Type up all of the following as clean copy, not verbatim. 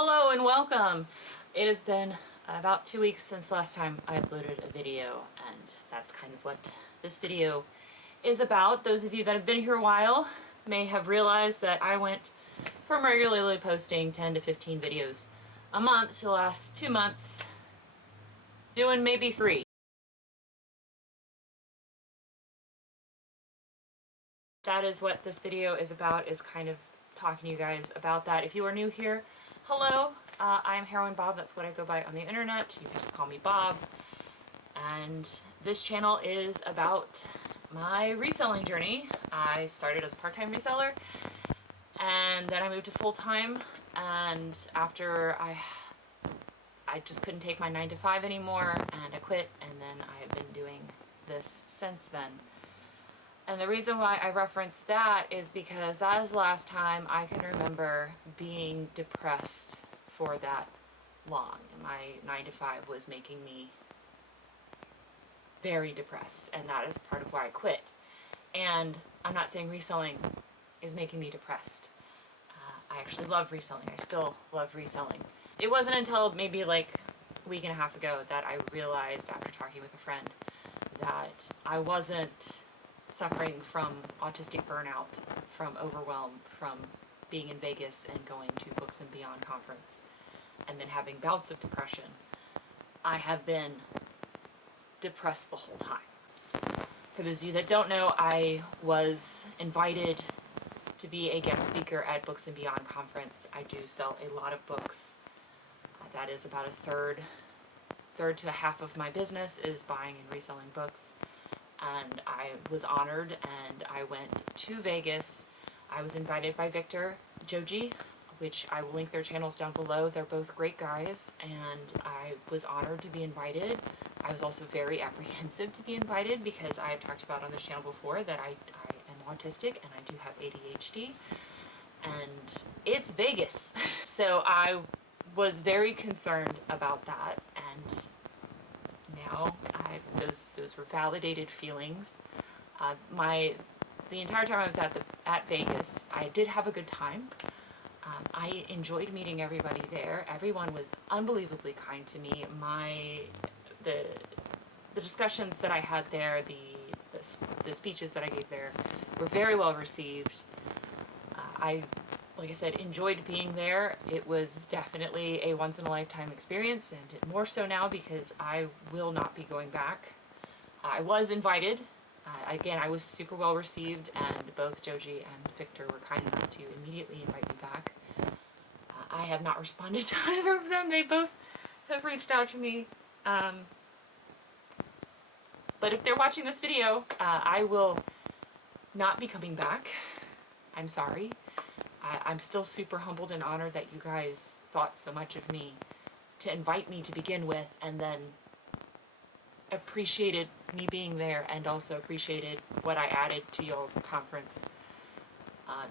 Hello and welcome! It has been about 2 weeks since the last time I uploaded a video, and that's kind of what this video is about. Those of you that have been here a while may have realized that I went from regularly posting 10 to 15 videos a month to the last 2 months doing maybe 3. That is what this video is about, is kind of talking to you guys about that. If you are new here, hello, I'm Heroin Bob. That's what I go by on the internet. You can just call me Bob. And this channel is about my reselling journey. I started as a part-time reseller, and then I moved to full-time, and after I just couldn't take my 9 to 5 anymore, and I quit, and then I have been doing this since then. And the reason why I reference that is because that is the last time I can remember being depressed for that long. My 9 to 5 was making me very depressed, and that is part of why I quit. And I'm not saying reselling is making me depressed. I actually love reselling. I still love reselling. It wasn't until maybe like a week and a half ago that I realized, after talking with a friend, that I wasn't suffering from autistic burnout, from overwhelm, from being in Vegas and going to Books and Beyond conference, and then having bouts of depression. I have been depressed the whole time. For those of you that don't know, I was invited to be a guest speaker at Books and Beyond conference. I do sell a lot of books. That is about a third to a half of my business is buying and reselling books. And I was honored, and I went to Vegas. I was invited by Victor, Joji, which I will link their channels down below. They're both great guys, and I was honored to be invited. I was also very apprehensive to be invited because I have talked about on this channel before that I am autistic and I do have ADHD, and it's Vegas. So I was very concerned about that, and now those were validated feelings. The entire time I was at Vegas, I did have a good time. I enjoyed meeting everybody there. Everyone was unbelievably kind to me. The discussions that I had there, the speeches that I gave there, were very well received. Like I said, enjoyed being there. It was definitely a once-in-a-lifetime experience, and more so now because I will not be going back. I was invited. Again, I was super well received, and both Joji and Victor were kind enough to immediately invite me back. I have not responded to either of them. They both have reached out to me. But if they're watching this video, I will not be coming back. I'm sorry. I'm still super humbled and honored that you guys thought so much of me to invite me to begin with, and then appreciated me being there, and also appreciated what I added to y'all's conference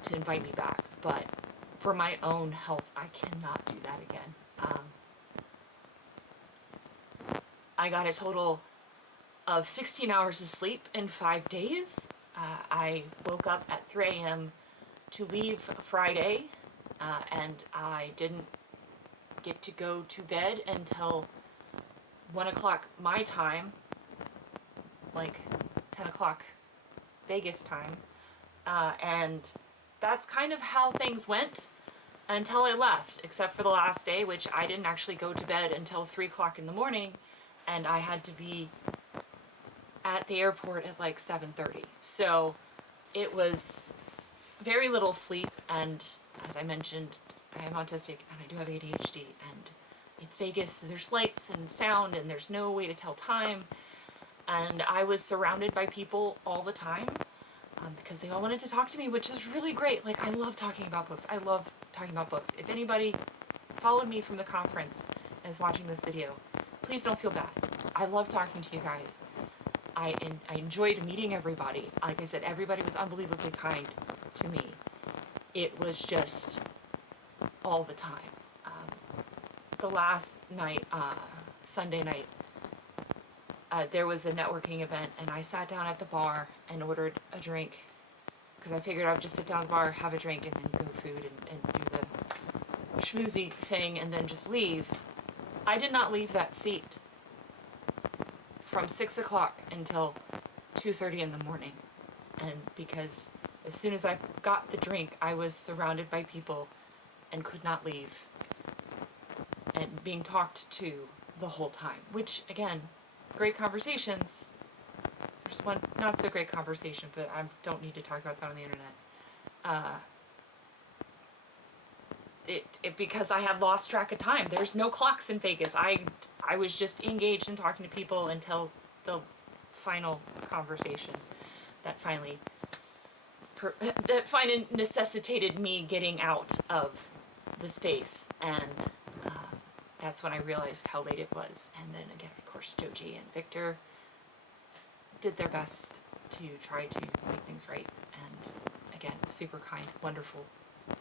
to invite me back. But for my own health, I cannot do that again. I got a total of 16 hours of sleep in 5 days. I woke up at 3 a.m. to leave Friday, and I didn't get to go to bed until 1 o'clock my time, like 10 o'clock Vegas time, and that's kind of how things went until I left, except for the last day, which I didn't actually go to bed until 3 o'clock in the morning, and I had to be at the airport at like 7:30. So it was very little sleep, and as I mentioned, I am autistic and I do have ADHD, and it's Vegas, so there's lights and sound and there's no way to tell time, and I was surrounded by people all the time because they all wanted to talk to me, which is really great. Like, I love talking about books. I love talking about books. If anybody followed me from the conference and is watching this video, please don't feel bad. I love talking to you guys. I enjoyed meeting everybody. Like I said, everybody was unbelievably kind to me. It was just all the time. The last night, Sunday night, there was a networking event, and I sat down at the bar and ordered a drink because I figured I would just sit down at the bar, have a drink, and then go food and do schmoozy thing and then just leave. I did not leave that seat from 6 o'clock until 2:30 in the morning. And because as soon as I got the drink, I was surrounded by people and could not leave. And being talked to the whole time. Which, again, great conversations. There's one not so great conversation, but I don't need to talk about that on the internet. Because I had lost track of time. There's no clocks in Vegas. I was just engaged in talking to people until the final conversation that finally necessitated me getting out of the space, and that's when I realized how late it was. And then again, of course, Joji and Victor did their best to try to make things right, and again, super kind, wonderful,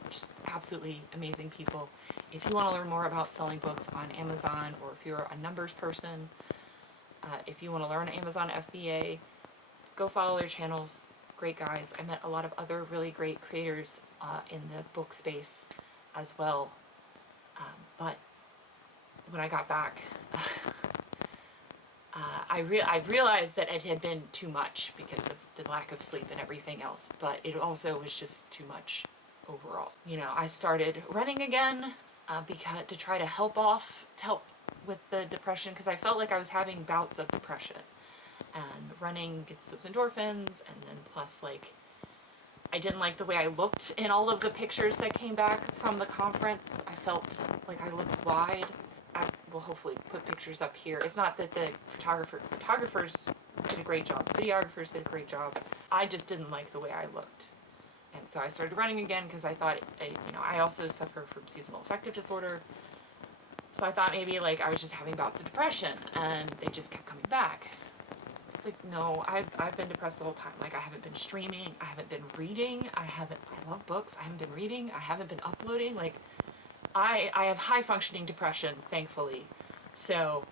just absolutely amazing people. If you want to learn more about selling books on Amazon, or if you're a numbers person, if you want to learn Amazon FBA, go follow their channels. Great guys. I met a lot of other really great creators in the book space as well. But when I got back, I realized that it had been too much because of the lack of sleep and everything else, but it also was just too much overall. You know, I started running again to try to help with the depression, because I felt like I was having bouts of depression. And running gets those endorphins, and then plus, like, I didn't like the way I looked in all of the pictures that came back from the conference. I felt like I looked wide. I will hopefully put pictures up here. It's not that the photographers did a great job. The videographers did a great job. I just didn't like the way I looked. And so I started running again because I thought, I also suffer from seasonal affective disorder. So I thought maybe, like, I was just having bouts of depression, and they just kept coming back. It's like, no, I've been depressed the whole time. Like, I haven't been streaming, I haven't been reading, I love books, I haven't been reading, I haven't been uploading. Like, I have high functioning depression, thankfully. So,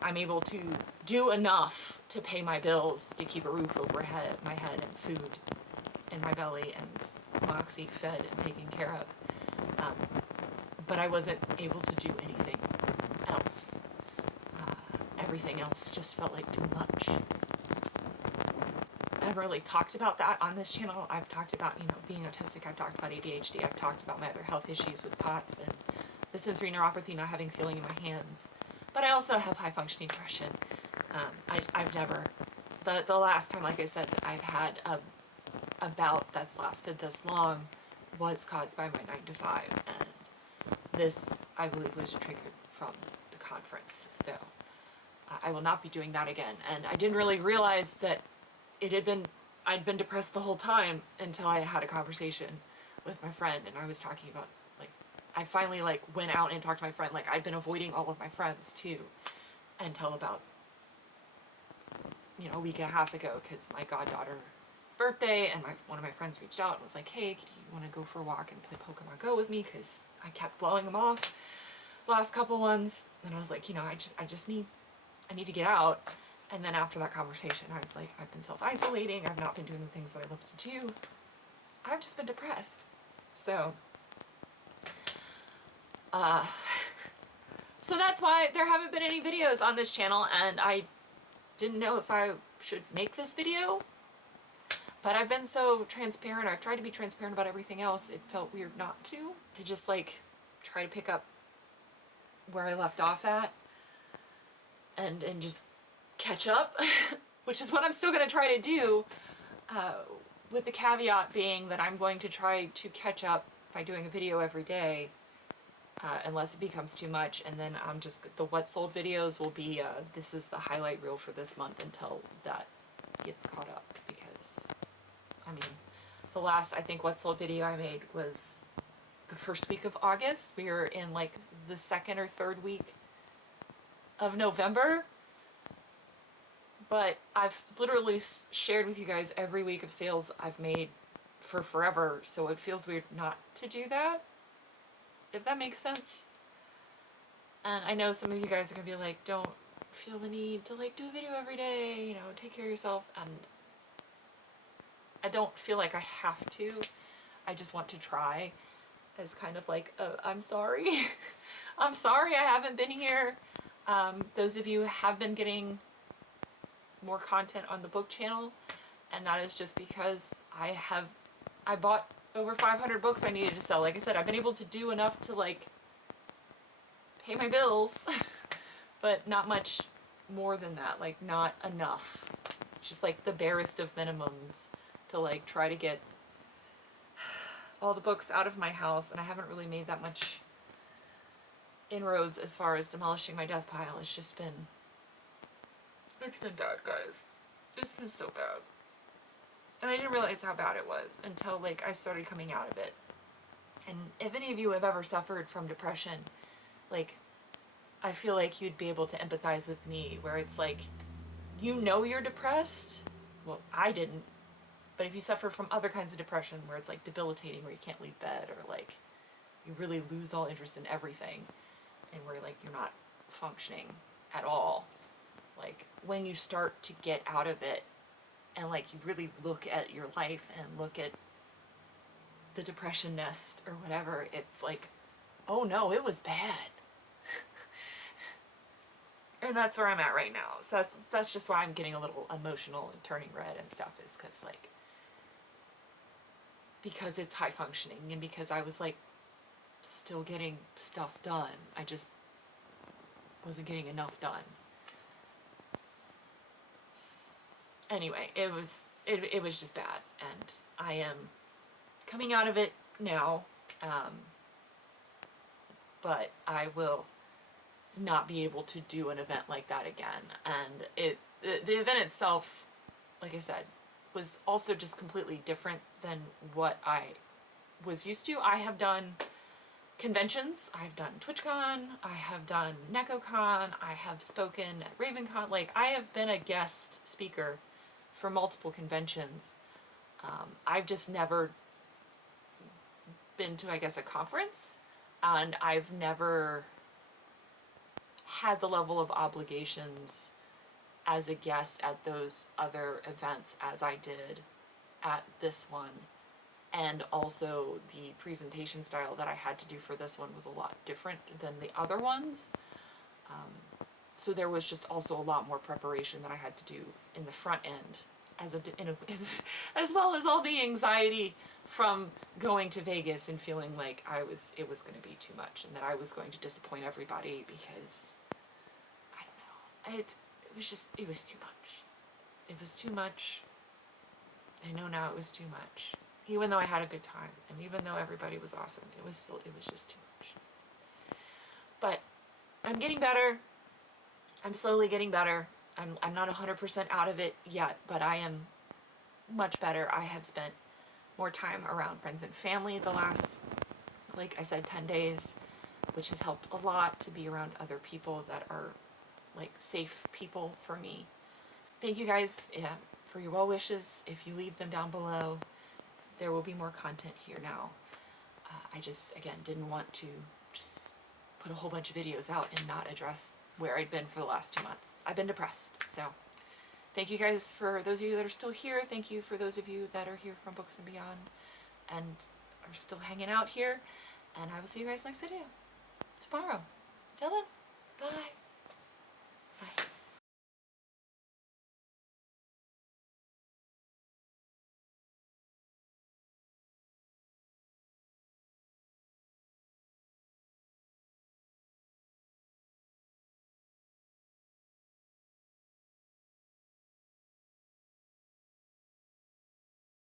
I'm able to do enough to pay my bills, to keep a roof over my head and food in my belly and Moxie fed and taken care of. But I wasn't able to do anything else. Everything else just felt like too much. I haven't really talked about that on this channel. I've talked about, being autistic. I've talked about ADHD. I've talked about my other health issues with POTS and the sensory neuropathy, not having feeling in my hands. But I also have high functioning depression. I've never, the last time, like I said, I've had a bout that's lasted this long was caused by my 9 to 5. And this, I believe, was triggered from the conference. So I will not be doing that again. And I didn't really realize that I'd been depressed the whole time until I had a conversation with my friend, and I was talking about, like, I finally, like, went out and talked to my friend. Like, I'd been avoiding all of my friends, too, until about, a week and a half ago, because my goddaughter birthday, and one of my friends reached out and was like, hey, do you want to go for a walk and play Pokemon Go with me, because I kept blowing them off the last couple ones. And I was like, I need to get out. And then after that conversation, I was like, I've been self-isolating, I've not been doing the things that I love to do, I've just been depressed. So, so that's why there haven't been any videos on this channel, and I didn't know if I should make this video, but I've been so transparent. I've tried to be transparent about everything else. It felt weird not to just, like, try to pick up where I left off at and just catch up, which is what I'm still going to try to do, with the caveat being that I'm going to try to catch up by doing a video every day, unless it becomes too much, and then the what sold videos will be, this is the highlight reel for this month until that gets caught up, because, the last, I think, what sold video I made was the first week of August. We are in, like, the second or third week of November. But I've literally shared with you guys every week of sales I've made for forever, so it feels weird not to do that, if that makes sense. And I know some of you guys are going to be like, don't feel the need to, like, do a video every day, take care of yourself, and I don't feel like I have to. I just want to try. as kind of like, I'm sorry. I'm sorry I haven't been here. Those of you have been getting more content on the book channel, and that is just because I bought over 500 books I needed to sell. Like I said, I've been able to do enough to like pay my bills, but not much more than that, like not enough. Just like the barest of minimums to like try to get all the books out of my house, and I haven't really made that much inroads as far as demolishing my death pile. It's been bad, guys. It's been so bad. And I didn't realize how bad it was until like I started coming out of it. And if any of you have ever suffered from depression, like, I feel like you'd be able to empathize with me, where it's like, you know you're depressed. Well, I didn't. But if you suffer from other kinds of depression where it's like debilitating, where you can't leave bed, or like you really lose all interest in everything, and where like you're not functioning at all, like when you start to get out of it and like you really look at your life and look at the depression nest or whatever, it's like, oh no, it was bad. And that's where I'm at right now. So that's just why I'm getting a little emotional and turning red and stuff, is because it's high functioning, and because I was like still getting stuff done. I just wasn't getting enough done. Anyway, it was just bad, and I am coming out of it now, but I will not be able to do an event like that again. And the event itself, like I said, was also just completely different than what I was used to. I have done conventions, I've done TwitchCon, I have done NecoCon, I have spoken at RavenCon, like I have been a guest speaker for multiple conventions. I've just never been to, I guess, a conference, and I've never had the level of obligations as a guest at those other events as I did at this one. And also the presentation style that I had to do for this one was a lot different than the other ones. So there was just also a lot more preparation that I had to do in the front end, as well as all the anxiety from going to Vegas and feeling like it was going to be too much, and that I was going to disappoint everybody, because I don't know, it was too much. It was too much. I know now it was too much. Even though I had a good time, and even though everybody was awesome, it was just too much. But I'm getting better. I'm slowly getting better. I'm not 100% out of it yet, but I am much better. I have spent more time around friends and family the last, like I said, 10 days, which has helped a lot to be around other people that are like safe people for me. Thank you guys for your well wishes. If you leave them down below, there will be more content here now. I just, again, didn't want to just put a whole bunch of videos out and not address where I'd been for the last 2 months. I've been depressed. So thank you guys, for those of you that are still here. Thank you for those of you that are here from Books and Beyond and are still hanging out here. And I will see you guys next video tomorrow. Till then, bye. Bye.